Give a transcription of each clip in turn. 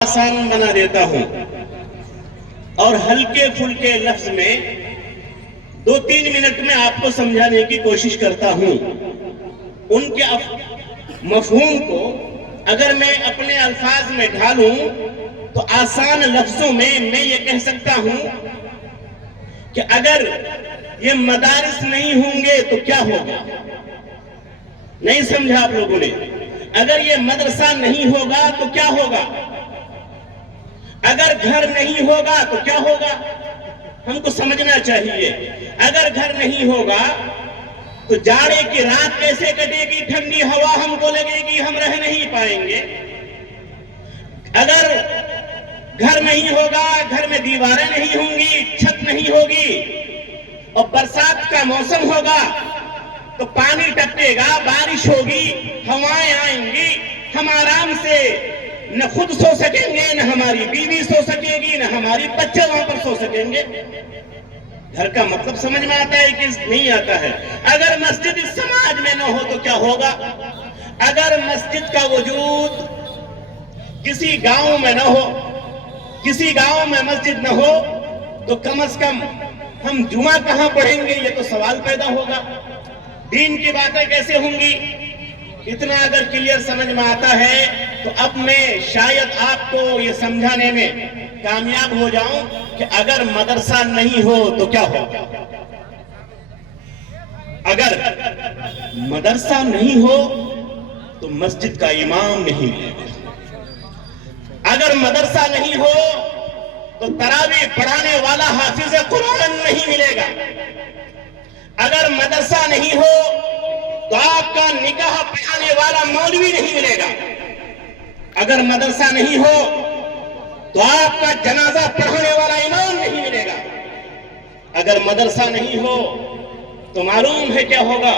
آسان بنا دیتا ہوں اور ہلکے پھلکے لفظ میں 2-3 منٹ میں آپ کو سمجھانے کی کوشش کرتا ہوں۔ ان کے مفہوم کو اگر میں اپنے الفاظ میں ڈھالوں تو آسان لفظوں میں یہ کہہ سکتا ہوں کہ اگر یہ مدارس نہیں ہوں گے تو کیا ہوگا؟ نہیں سمجھا آپ لوگوں نے؟ اگر یہ مدرسہ نہیں ہوگا تو کیا ہوگا؟ اگر گھر نہیں ہوگا تو کیا ہوگا؟ ہم کو سمجھنا چاہیے۔ اگر گھر نہیں ہوگا تو جاڑے کی رات کیسے کٹے گی؟ ٹھنڈی ہوا ہم کو لگے گی، ہم رہ نہیں پائیں گے۔ اگر گھر نہیں ہوگا، گھر میں دیواریں نہیں ہوں گی، چھت نہیں ہوگی اور برسات کا موسم ہوگا تو پانی ٹپکے گا، بارش ہوگی، ہوائیں آئیں گی، ہم آرام سے نہ خود سو سکیں گے، نہ ہماری بیوی سو سکے گی، نہ ہماری بچے وہاں پر سو سکیں گے۔ گھر کا مطلب سمجھ میں آتا ہے کہ نہیں آتا ہے؟ اگر مسجد اس سماج میں نہ ہو تو کیا ہوگا؟ اگر مسجد کا وجود کسی گاؤں میں نہ ہو، کسی گاؤں میں مسجد نہ ہو تو کم از کم ہم جمعہ کہاں پڑھیں گے؟ یہ تو سوال پیدا ہوگا۔ دین کی باتیں کیسے ہوں گی؟ اتنا اگر کلیئر سمجھ میں آتا ہے تو اب میں شاید آپ کو یہ سمجھانے میں کامیاب ہو جاؤں کہ اگر مدرسہ نہیں ہو تو کیا ہوگا؟ اگر مدرسہ نہیں ہو تو مسجد کا امام نہیں ملے گا۔ اگر مدرسہ نہیں ہو تو تراویح پڑھانے والا حافظ قرآن نہیں ملے گا۔ اگر مدرسہ نہیں ہو تو آپ کا نکاح پڑھانے والا مولوی نہیں ملے گا۔ اگر مدرسہ نہیں ہو تو آپ کا جنازہ پڑھانے والا امام نہیں ملے گا۔ اگر مدرسہ نہیں ہو تو معلوم ہے کیا ہوگا؟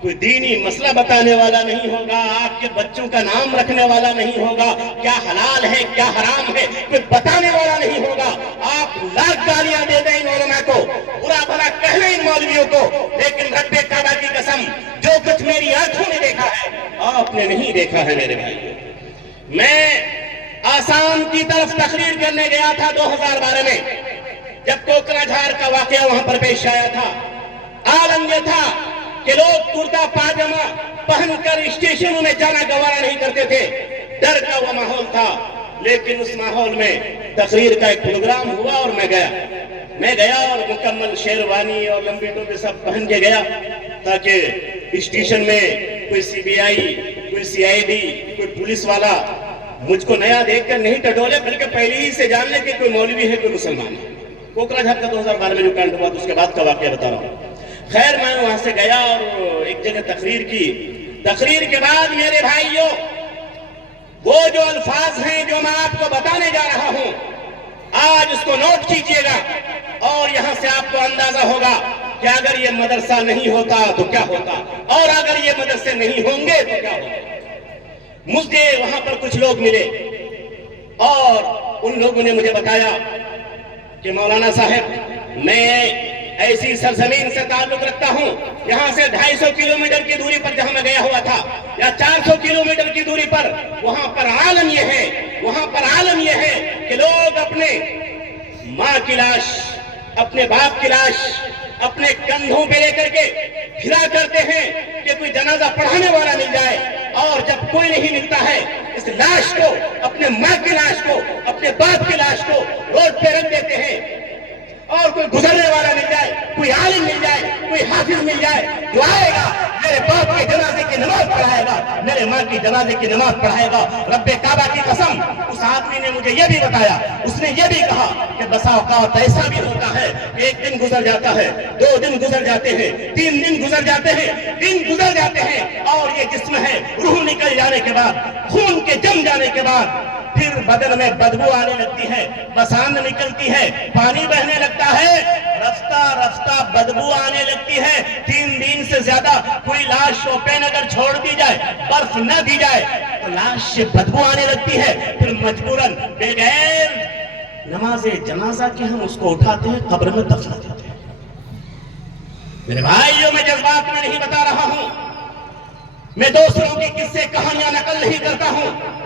کوئی دینی مسئلہ بتانے والا نہیں ہوگا، آپ کے بچوں کا نام رکھنے والا نہیں ہوگا، کیا حلال ہے کیا حرام ہے کوئی بتانے والا نہیں ہوگا۔ آپ لاکھ گالیاں دے دیں ان علماء کو، برا بھلا کہہ لیں ان مولویوں کو، لیکن رب کعبہ کی قسم جو کچھ میری آنکھوں نے دیکھا ہے آپ نے نہیں دیکھا ہے میرے بھائی۔ میں آسام کی طرف تقریر کرنے گیا تھا 2012 میں، جب کوکرا جھار کا واقعہ وہاں پر پیش آیا تھا۔ عالم یہ تھا کہ لوگ کرتا پاجامہ پہن کر اسٹیشنوں میں جانا گوارا نہیں کرتے تھے، ڈر کا وہ ماحول تھا۔ لیکن اس ماحول میں تقریر کا ایک پروگرام ہوا اور میں گیا اور مکمل شیروانی اور لمبی ٹوپی سب پہن کے گیا تاکہ اسٹیشن میں کوئی سی بی آئی، کوئی سی آئی ڈی، کوئی پولیس والا مجھ کو نیا دیکھ کر نہیں ٹٹولے، بلکہ پہلے ہی سے جان لے کہ کوئی مولوی ہے کوئی مسلمان ہے۔ کوکرا جھار کا 2012 میں جو کانڈ ہوا اس کے بعد کا واقعہ بتا رہا ہوں۔ خیر میں وہاں سے گیا اور ایک جگہ تقریر کی۔ تقریر کے بعد میرے بھائیوں وہ جو الفاظ ہیں جو میں آپ کو بتانے جا رہا ہوں آج اس کو نوٹ کیجئے گا اور یہاں سے آپ کو اندازہ ہوگا کہ اگر یہ مدرسہ نہیں ہوتا تو کیا ہوتا، اور اگر یہ مدرسے نہیں ہوں گے تو کیا ہوگا۔ مجھے وہاں پر کچھ لوگ ملے اور ان لوگوں نے مجھے بتایا کہ مولانا صاحب میں ایسی سرزمین سے تعلق رکھتا ہوں، یہاں سے 250 کلومیٹر کی دوری پر جہاں میں گیا ہوا تھا یا 400 کلومیٹر کی دوری پر، وہاں پر عالم یہ ہے کہ لوگ اپنے ماں کی لاش، اپنے باپ کی لاش اپنے کندھوں پہ لے کر کے پھرا کرتے ہیں کہ کوئی جنازہ پڑھانے والا مل جائے، اور جب کوئی نہیں ملتا ہے اس لاش کو، اپنے ماں کی لاش کو، اپنے باپ کی لاش کو روڈ پہ رکھ دیتے ہیں، اور کوئی گزرنے والا مل جائے، کوئی عالم مل جائے، کوئی حافظ مل جائے جو آئے گا میرے باپ کے جنازے کی نماز پڑھائے گا، میرے ماں کی جنازے کی نماز پڑھائے گا۔ رب کعبہ کی قسم اس آدمی نے مجھے یہ بھی بتایا، اس نے یہ بھی کہا کہ بسا اوقات ایسا بھی ہوتا ہے کہ ایک دن گزر جاتا ہے، 2 دن گزر جاتے ہیں، 3 دن گزر جاتے ہیں، دن گزر جاتے ہیں، اور یہ جسم ہے روح نکل جانے کے بعد، خون کے جم جانے کے بعد پھر بدن میں بدبو آنے لگتی ہے، بساند نکلتی ہے، پانی بہنے لگتا ہے، رفتہ رفتہ بدبو آنے لگتی ہے۔ 3 دن سے زیادہ کوئی لاش اوپن اگر چھوڑ دی جائے، برف نہ دی جائے تو لاش سے بدبو آنے لگتی ہے، پھر مجبوراً بغیر نماز جنازہ کے ہم اس کو اٹھاتے ہیں، قبر میں دفنا دیتے ہیں۔ میرے بھائیوں میں جذبات میں نہیں بتا رہا ہوں، میں دوسروں کی قصے کہانیاں نقل نہیں کرتا ہوں،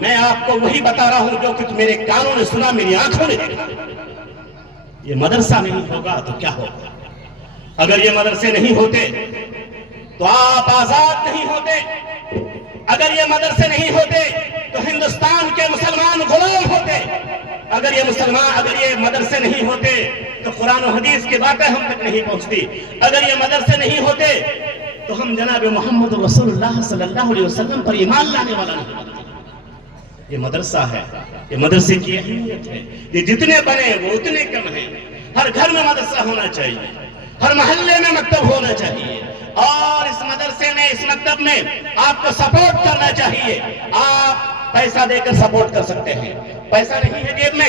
میں آپ کو وہی بتا رہا ہوں جو کچھ میرے کانوں نے سنا، میری آنکھوں نے دیکھا۔ یہ مدرسہ نہیں ہوگا تو کیا ہوگا؟ اگر یہ مدرسے نہیں ہوتے تو آپ آزاد نہیں ہوتے، اگر یہ مدرسے نہیں ہوتے تو ہندوستان کے مسلمان غلام ہوتے، اگر یہ مدرسے نہیں ہوتے تو قرآن و حدیث کی باتیں ہم تک نہیں پہنچتی، اگر یہ مدرسے نہیں ہوتے تو ہم جناب محمد رسول اللہ صلی اللہ علیہ وسلم پر ایمان لانے والا نہیں ہوتا۔ یہ مدرسہ ہے، یہ مدرسے کی اہمیت ہے، یہ جتنے بنے وہ اتنے کم ہیں۔ ہر گھر میں مدرسہ ہونا چاہیے، ہر محلے میں مکتب ہونا چاہیے، اور اس مدرسے میں، اس مکتب میں آپ کو سپورٹ کرنا چاہیے۔ آپ پیسہ دے کر سپورٹ کر سکتے ہیں، پیسہ نہیں ہے جیب میں،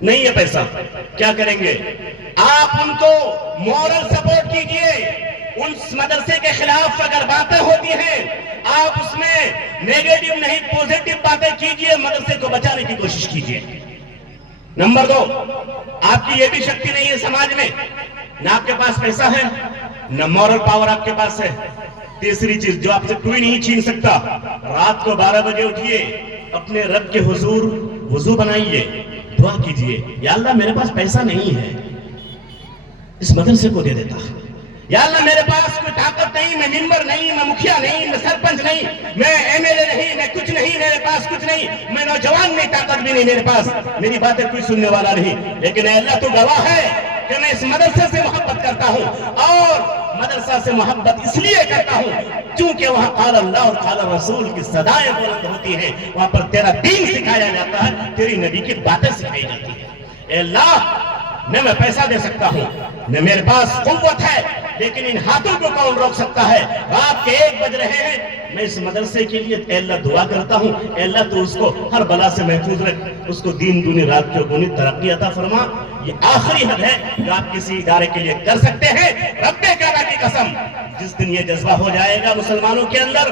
نہیں ہے پیسہ، کیا کریں گے؟ آپ ان کو مورل سپورٹ کیجئے، اس مدرسے کے خلاف اگر باتیں ہوتی ہیں آپ اس میں نیگیٹو نہیں پوزیٹو باتیں کیجئے، مدرسے کو بچانے کی کوشش کیجئے۔ نمبر 2، آپ کی یہ بھی شکتی نہیں ہے سماج میں، نہ آپ کے پاس پیسہ ہے نہ مورل پاور آپ کے پاس ہے۔ تیسری چیز جو آپ سے کوئی نہیں چھین سکتا، رات کو 12 بجے اٹھیے، اپنے رب کے حضور وضو بنائیے، دعا کیجئے، یا اللہ میرے پاس پیسہ نہیں ہے، اس مدرسے کو دے دیتا، یا اللہ میرے پاس کوئی طاقت نہیں، میں ممبر نہیں، میں مکھیا نہیں، میں سرپنچ نہیں، میں ایم ایل اے نہیں، میں کچھ نہیں، میرے پاس کچھ نہیں، میں نوجوان نہیں، طاقت بھی نہیں میرے پاس، میری باتیں کوئی سننے والا نہیں، لیکن اے اللہ تو گواہ ہے کہ میں اس مدرسے سے محبت کرتا ہوں، اور مدرسہ سے محبت اس لیے کرتا ہوں کیونکہ وہاں قال اللہ اور قال رسول کی صدائیں بلند ہوتی ہیں، وہاں پر تیرا دین سکھایا جاتا ہے، تیری نبی کی باتیں سکھائی جاتی ہیں۔ اے اللہ، نہ میں پیسہ دے سکتا ہوں، نہ میرے پاس قوت ہے، لیکن ان ہاتھوں کو کون روک سکتا ہے؟ رات کے 1 بج رہے ہیں، میں اس مدرسے کے لیے اے اللہ دعا کرتا ہوں، اے اللہ تو اس کو ہر بلا سے محفوظ رکھ، اس کو دین دنیا رات کے گنی ترقی عطا فرما۔ یہ آخری حد ہے جو آپ کسی ادارے کے لیے کر سکتے ہیں۔ رب کعبہ کی قسم، جس دن یہ جذبہ ہو جائے گا مسلمانوں کے اندر،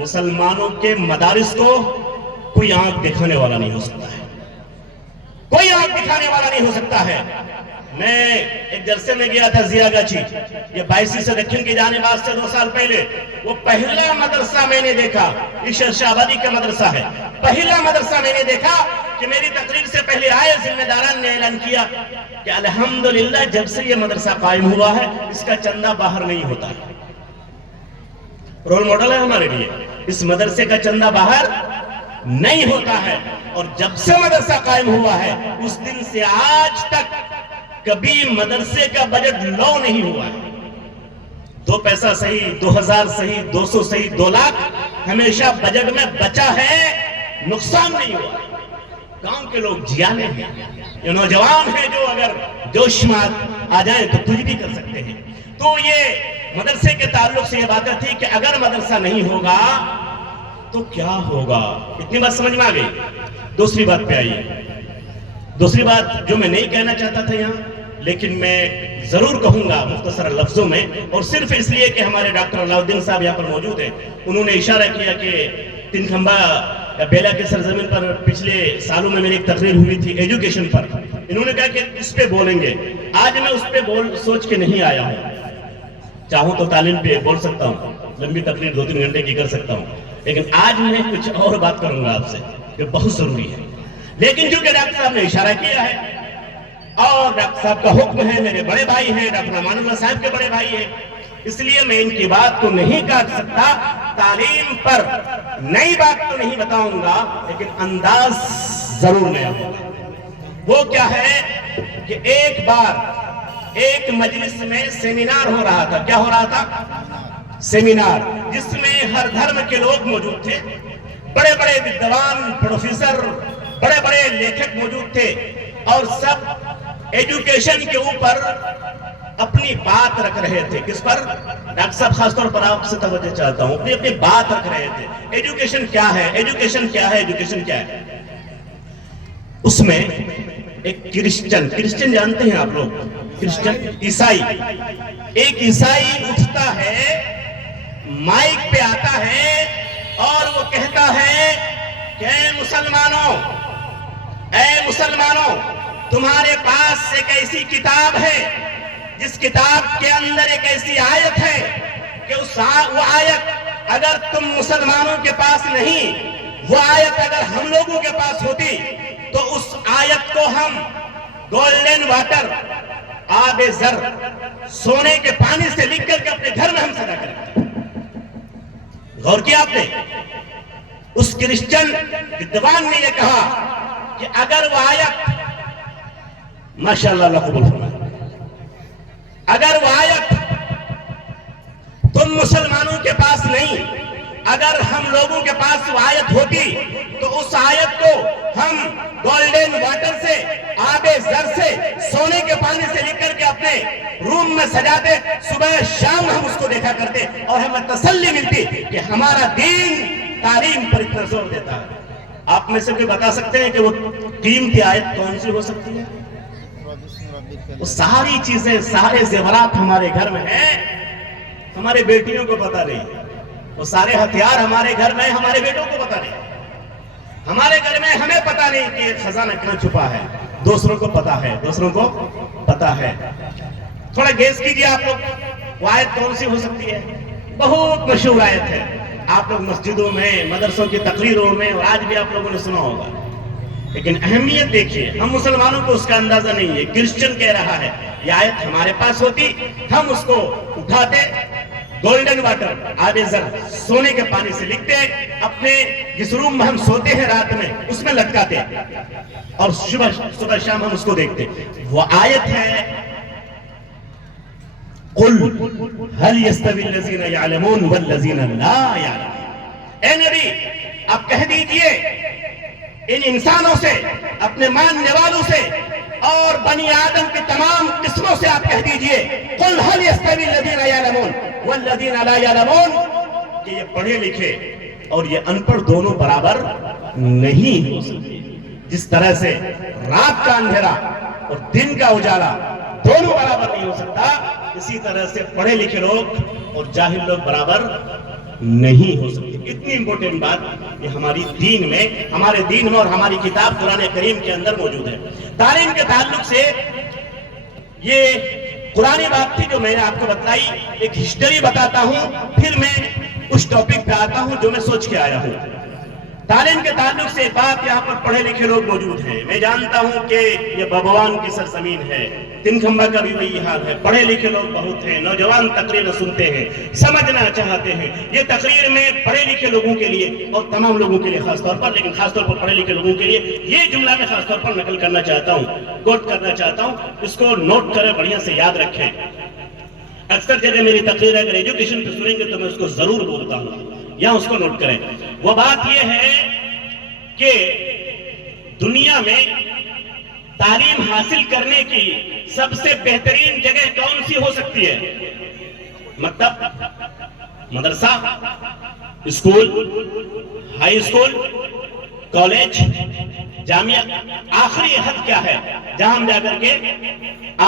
مسلمانوں کے مدارس کو کوئی آنکھ دکھانے والا نہیں ہو سکتا ہے، کوئی آنکھ دکھانے والا نہیں ہو سکتا ہے۔ میں ایک جلسے میں گیا تھا ضیا گاچی، یہ 22 سے دکھن کی جانب آج سے 2 سال پہلے، وہ پہلا مدرسہ میں نے دیکھا، یہ شرشہ آبادی کا مدرسہ ہے، پہلا مدرسہ میں نے دیکھا کہ میری تقریر سے پہلے آئے ذمہ داران نے اعلان کیا کہ الحمدللہ جب سے یہ مدرسہ قائم ہوا ہے اس کا چندہ باہر نہیں ہوتا ہے۔ رول ماڈل ہے ہمارے لیے، اس مدرسے کا چندہ باہر نہیں ہوتا ہے، اور جب سے مدرسہ قائم ہوا ہے اس دن سے آج تک کبھی مدرسے کا بجٹ لو نہیں ہوا ہے۔ 2 پیسہ صحیح، 2000 صحیح، 200 صحیح، 2 لاکھ ہمیشہ بجٹ میں بچا ہے، نقصان نہیں ہوا ہے۔ گاؤں کے لوگ جیانے ہیں، یہ نوجوان ہیں جو اگر جوش میں آ جائیں تو کچھ بھی کر سکتے ہیں۔ تو یہ مدرسے کے تعلق سے یہ باتیں تھی کہ اگر مدرسہ نہیں ہوگا تو کیا ہوگا، اتنی بات سمجھ میں آ گئی۔ دوسری بات پہ آئیے، دوسری بات جو میں نہیں کہنا چاہتا تھا یہاں، لیکن میں ضرور کہوں گا مختصر لفظوں میں، اور صرف اس لیے کہ ہمارے ڈاکٹر علاء الدین صاحب یہاں پر موجود ہیں، انہوں نے اشارہ کیا کہ 3 کھمبا بیلا کے سرزمین پر پچھلے سالوں میں میری ایک تقریر ہوئی تھی ایجوکیشن پر، انہوں نے کہا کہ اس پہ بولیں گے، آج میں اس پہ سوچ کے نہیں آیا ہوں، چاہوں تو تعلیم پہ بول سکتا ہوں، لمبی تقریر 2-3 گھنٹے کی کر سکتا ہوں، لیکن آج میں کچھ اور بات کروں گا آپ سے کہ بہت ضروری ہے۔ لیکن چونکہ ڈاکٹر صاحب نے اشارہ کیا ہے اور ڈاکٹر صاحب کا حکم ہے، میرے بڑے بھائی ہیں، ڈاکٹر امان اللہ صاحب کے بڑے بھائی ہیں، اس لیے میں ان کی بات کو نہیں کاٹ سکتا۔ تعلیم پر نئی بات تو نہیں بتاؤں گا، لیکن انداز ضرور نیا ہوگا۔ وہ کیا ہے کہ ایک بار ایک مجلس میں سیمینار ہو رہا تھا، کیا ہو رہا تھا؟ سیمینار، جس میں ہر دھرم کے لوگ موجود تھے، بڑے بڑے ودوان، پروفیسر، بڑے بڑے لیکھک موجود تھے، اور سب ایجوکیشن کے اوپر اپنی بات رکھ رہے تھے۔ کس پر؟ ڈاکٹر صاحب خاص طور پر آپ سے توجہ چاہتا ہوں، اپنی بات رکھ رہے تھے، ایجوکیشن کیا ہے، ایجوکیشن کیا ہے، ایجوکیشن کیا ہے۔ اس میں ایک کرسچن جانتے ہیں آپ لوگ، کرسچن عیسائی، ایک عیسائی اٹھتا ہے، مائک پہ آتا ہے اور وہ کہتا ہے کہ اے مسلمانوں، تمہارے پاس ایک ایسی کتاب ہے جس کتاب کے اندر ایک ایسی آیت ہے کہ وہ آیت اگر تم مسلمانوں کے پاس نہیں، وہ آیت اگر ہم لوگوں کے پاس ہوتی تو اس آیت کو ہم گولڈن واٹر، آب زر، سونے کے پانی سے لکھ کر کے اپنے گھر میں ہم سجا کرتے۔ غور کیا آپ نے؟ اس کرسچن دیوان نے یہ کہا کہ اگر وہ آیت، ماشاءاللہ اللہ قبول فرمائے، اگر وہ آیت تم مسلمانوں کے پاس نہیں، اگر ہم لوگوں کے پاس وہ آیت ہوتی تو اس آیت کو ہم گولڈن واٹر سے، آب زر سے، سونے کے پانی سے لکھ کر کے اپنے روم میں سجاتے، صبح شام ہم اس کو دیکھا کرتے اور ہمیں تسلی ملتی کہ ہمارا دین تعلیم پر اتنا زور دیتا ہے۔ آپ میں سے بھی بتا سکتے ہیں کہ وہ قیمتی آیت کون سی ہو سکتی ہے؟ وہ ساری چیزیں، سارے زیورات ہمارے گھر میں ہیں، ہمارے بیٹیوں کو پتہ نہیں۔ وہ سارے ہتھیار ہمارے گھر میں، ہمارے بیٹوں کو پتہ نہیں۔ ہمارے گھر میں ہمیں پتہ نہیں کہ خزانہ کہاں چھپا ہے، دوسروں کو پتہ ہے، دوسروں کو پتہ ہے۔ تھوڑا گیس کیجئے آپ لوگ، وہ آیت کون سی ہو سکتی ہے؟ بہت مشہور آیت ہے، آپ لوگ مسجدوں میں، مدرسوں کی تقریروں میں اور آج بھی آپ لوگوں نے سنا ہوگا، لیکن اہمیت دیکھیے، ہم مسلمانوں کو اس کا اندازہ نہیں ہے۔ کرسچن کہہ رہا ہے یہ آیت ہمارے پاس ہوتی، ہم اس کو اٹھاتے، گولڈن واٹر، آب زر، سونے کے پانی سے لکھتے، اپنے جس روم میں ہم سوتے ہیں رات میں اس میں لٹکاتے اور صبح شام ہم اس کو دیکھتے۔ وہ آیت ہے قُلْ هَلْ يَسْتَوِي الَّذِينَ يَعْلَمُونَ وَالَّذِينَ لَا يَعْلَمُونَ۔ اے نبی آپ کہہ دیجئے ان انسانوں سے، اپنے ماننے والوں سے اور بنی آدم کی تمام قسموں سے آپ کہہ دیجئے قُلْ هَلْ يَسْتَوِي الَّذِينَ يَعْلَمُونَ وَالَّذِينَ لَا يَعْلَمُونَ، کہ یہ پڑھے لکھے اور یہ ان پڑھ دونوں برابر نہیں ہو سکتے۔ جس طرح سے رات کا اندھیرا اور دن کا اجالا دونوں برابر نہیں ہو سکتا، اسی طرح سے پڑھے لکھے لوگ اور جاہل لوگ برابر نہیں ہو سکتے۔ اتنی امپورٹنٹ بات یہ ہماری دین میں، ہمارے دین میں اور ہماری کتاب قرآن کریم کے اندر موجود ہے۔ تعلیم کے تعلق سے یہ قرآن بات تھی جو میں نے آپ کو بتائی، ایک ہسٹری بتاتا ہوں، پھر میں اس ٹاپک پہ آتا ہوں جو میں سوچ کے آیا ہوں۔ تعلیم کے تعلق سے ایک بات، یہاں پر پڑھے لکھے لوگ موجود ہیں، میں جانتا ہوں کہ یہ بابوان کی سرزمین ہے، تن کھمبا کا بھی وہی حال ہے، پڑھے لکھے لوگ بہت ہیں، نوجوان تقریر سنتے ہیں، سمجھنا چاہتے ہیں۔ یہ تقریر میں پڑھے لکھے لوگوں کے لیے اور تمام لوگوں کے لیے خاص طور پر، لیکن خاص طور پر پڑھے لکھے لوگوں کے لیے یہ جملہ میں خاص طور پر نقل کرنا چاہتا ہوں، کوٹ کرنا چاہتا ہوں، اس کو نوٹ کریں، بڑھیا سے یاد رکھیں۔ اکثر جگہ میری تقریر اگر ایجوکیشن پہ سنیں گے تو میں اس کو ضرور بولتا ہوں، یہاں اس کو نوٹ کریں۔ وہ بات یہ ہے کہ دنیا میں تعلیم حاصل کرنے کی سب سے بہترین جگہ کون سی ہو سکتی ہے؟ مکتب، مدرسہ، اسکول، ہائی اسکول، کالج، جامعہ، آخری حد کیا ہے جہاں ہم جا کر کے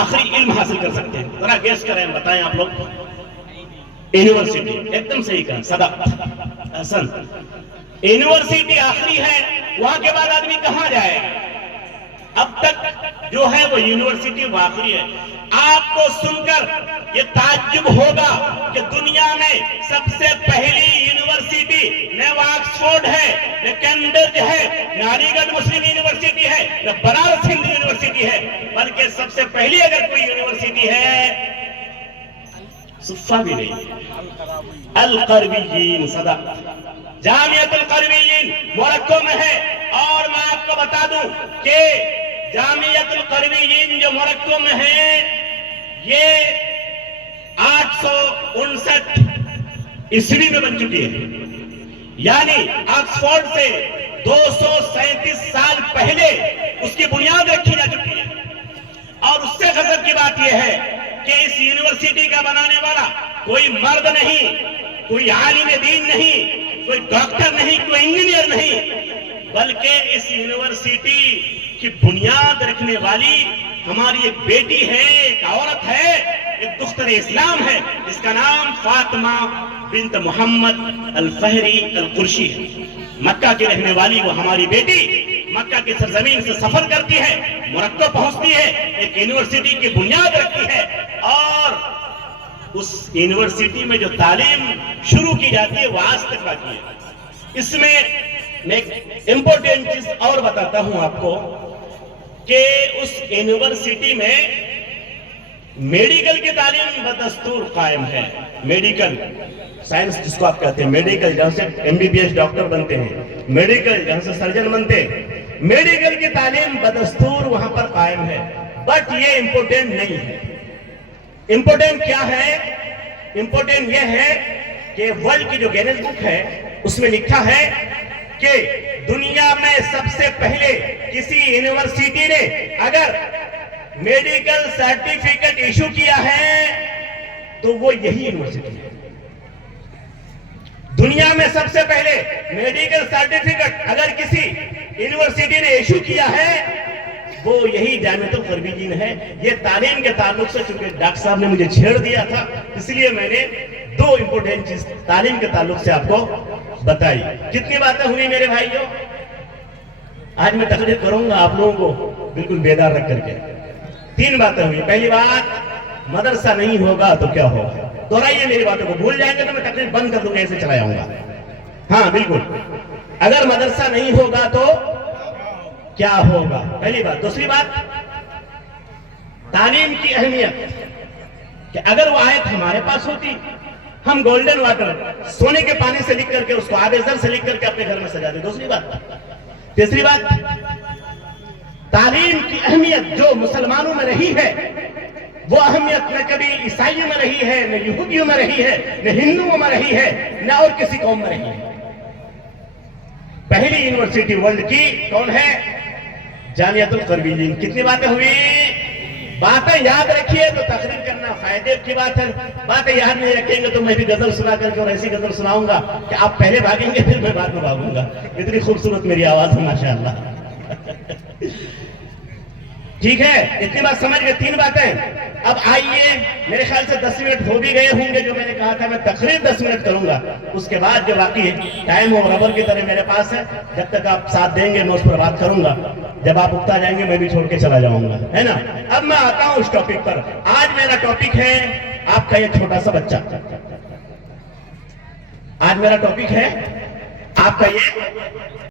آخری علم حاصل کر سکتے ہیں؟ ذرا گیس کریں، بتائیں آپ لوگ۔ یونیورسٹی، ایک دم صحیح کہا، صدق، احسن۔ یونیورسٹی آخری ہے، وہاں کے بعد آدمی کہاں جائے؟ اب تک جو ہے وہ یونیورسٹی وہ آخری ہے۔ آپ کو سن کر یہ تعجب ہوگا کہ دنیا میں سب سے پہلی یونیورسٹی نہ آکسفورڈ ہے، نہ کیمبرج ہے، نہ علی گڑھ مسلم یونیورسٹی ہے، نہ بنارس ہندو یونیورسٹی ہے، بلکہ سب سے پہلی اگر کوئی یونیورسٹی ہے صفہ بھی نہیں، القرویین، صدق، جامعۃ القرویین موروکو میں ہے۔ اور میں آپ کو بتا دوں کہ جامعۃ القرویین جو موروکو میں ہے یہ 859 عیسوی میں بن چکی ہے، یعنی آکسفورڈ سے 237 سال پہلے اس کی بنیاد رکھی جا چکی ہے۔ اور اس سے غضب کی بات یہ ہے کہ اس یونیورسٹی کا بنانے والا کوئی مرد نہیں، کوئی عالم دین نہیں، کوئی ڈاکٹر نہیں، کوئی انجینئر نہیں، بلکہ اس یونیورسٹی کی بنیاد رکھنے والی ہماری ایک بیٹی ہے، ایک عورت ہے، ایک دختر اسلام ہے، جس کا نام فاطمہ بنت محمد الفہری القرشی ہے۔ مکہ کی رہنے والی وہ ہماری بیٹی مکہ کی سرزمین سے سفر کرتی ہے، موروکو پہنچتی ہے، ایک یونیورسٹی کی بنیاد رکھتی ہے، اور اس یونیورسٹی میں جو تعلیم شروع کی جاتی ہے وہ آج تک باقی ہے۔ اس میں میں ایک امپورٹنٹ چیز اور بتاتا ہوں آپ کو کہ اس یونیورسٹی میں میڈیکل کی تعلیم بدستور قائم ہے. میڈیکل سائنس جس کو آپ کہتے ہیں, میڈیکل جہاں سے MBBS ڈاکٹر بنتے ہیں, میڈیکل جہاں سے سرجن بنتے ہیں, میڈیکل کی تعلیم بدستور وہاں پر قائم ہے. بٹ یہ امپورٹنٹ نہیں ہے. امپورٹنٹ کیا ہے؟ امپورٹنٹ یہ ہے کہ ورلڈ کی جو گینیس بک ہے اس میں لکھا ہے کہ دنیا میں سب سے پہلے کسی یونیورسٹی نے اگر میڈیکل سرٹیفکیٹ ایشو کیا ہے تو وہ یہی یونیورسٹی ہے. دنیا میں سب سے پہلے میڈیکل سرٹیفکیٹ اگر کسی یونیورسٹی نے ایشو کیا ہے وہ یہی جامعۃ الخربیجین ہے. یہ تعلیم کے تعلق سے, چونکہ ڈاکٹر صاحب نے مجھے چھیڑ دیا تھا, اس لیے میں نے دو امپورٹنٹ چیز تعلیم کے تعلق سے آپ کو بتائی. کتنی باتیں ہوئی میرے بھائیوں؟ آج میں تقریر کروں گا آپ لوگوں کو بالکل بیدار رکھ کر کے. 3 باتیں ہوئی. پہلی بات, مدرسہ نہیں ہوگا تو کیا ہوگا؟ دہرائیے میری باتوں کو, بھول جائیں گے تو میں تقریر بند کر دوں گا, ایسے چلا جاؤں گا. ہاں بالکل, اگر مدرسہ نہیں ہوگا تو کیا ہوگا؟ پہلی بات. دوسری بات, تعلیم کی اہمیت, کہ اگر وہ آیت ہمارے پاس ہوتی ہم گولڈن واٹر سونے کے پانی سے لکھ کر کے اس کو آب زر سے لکھ کر کے اپنے گھر میں سجا دیں. دوسری بات. تیسری بات, تعلیم کی اہمیت جو مسلمانوں میں رہی ہے وہ اہمیت نہ کبھی عیسائیوں میں رہی ہے, نہ یہودیوں میں رہی ہے, نہ ہندوؤں میں رہی ہے, نہ اور کسی قوم میں رہی ہے. پہلی یونیورسٹی ورلڈ کی کون ہے؟ جامعۃ الخربیجین. کتنی باتیں ہوئی؟ باتیں یاد رکھیے تو تقریر کرنا فائدے کی بات ہے. باتیں یاد نہیں رکھیں گے تو میں بھی غزل سنا کر کے اور ایسی غزل سناؤں گا کہ آپ پہلے بھاگیں گے پھر میں بعد میں بھاگوں گا. اتنی خوبصورت میری آواز ہے ماشاءاللہ. ٹھیک ہے, اتنی بات سمجھ گئے. 3 باتیں. اب آئیے, میرے خیال سے 10 منٹ ہو بھی گئے ہوں گے. جو میں نے کہا تھا میں تقریر 10 منٹ کروں گا, اس کے بعد جو باقی ٹائم اور ربر کی طرح میرے پاس ہے, جب تک آپ ساتھ دیں گے میں اس پر بات کروں گا. جب آپ اکتا جائیں گے میں بھی چھوڑ کے چلا جاؤں گا, ہے نا. اب میں آتا ہوں اس ٹاپک پر. آج میرا ٹاپک ہے آپ کا یہ چھوٹا سا بچہ. آج میرا ٹاپک ہے آپ کا یہ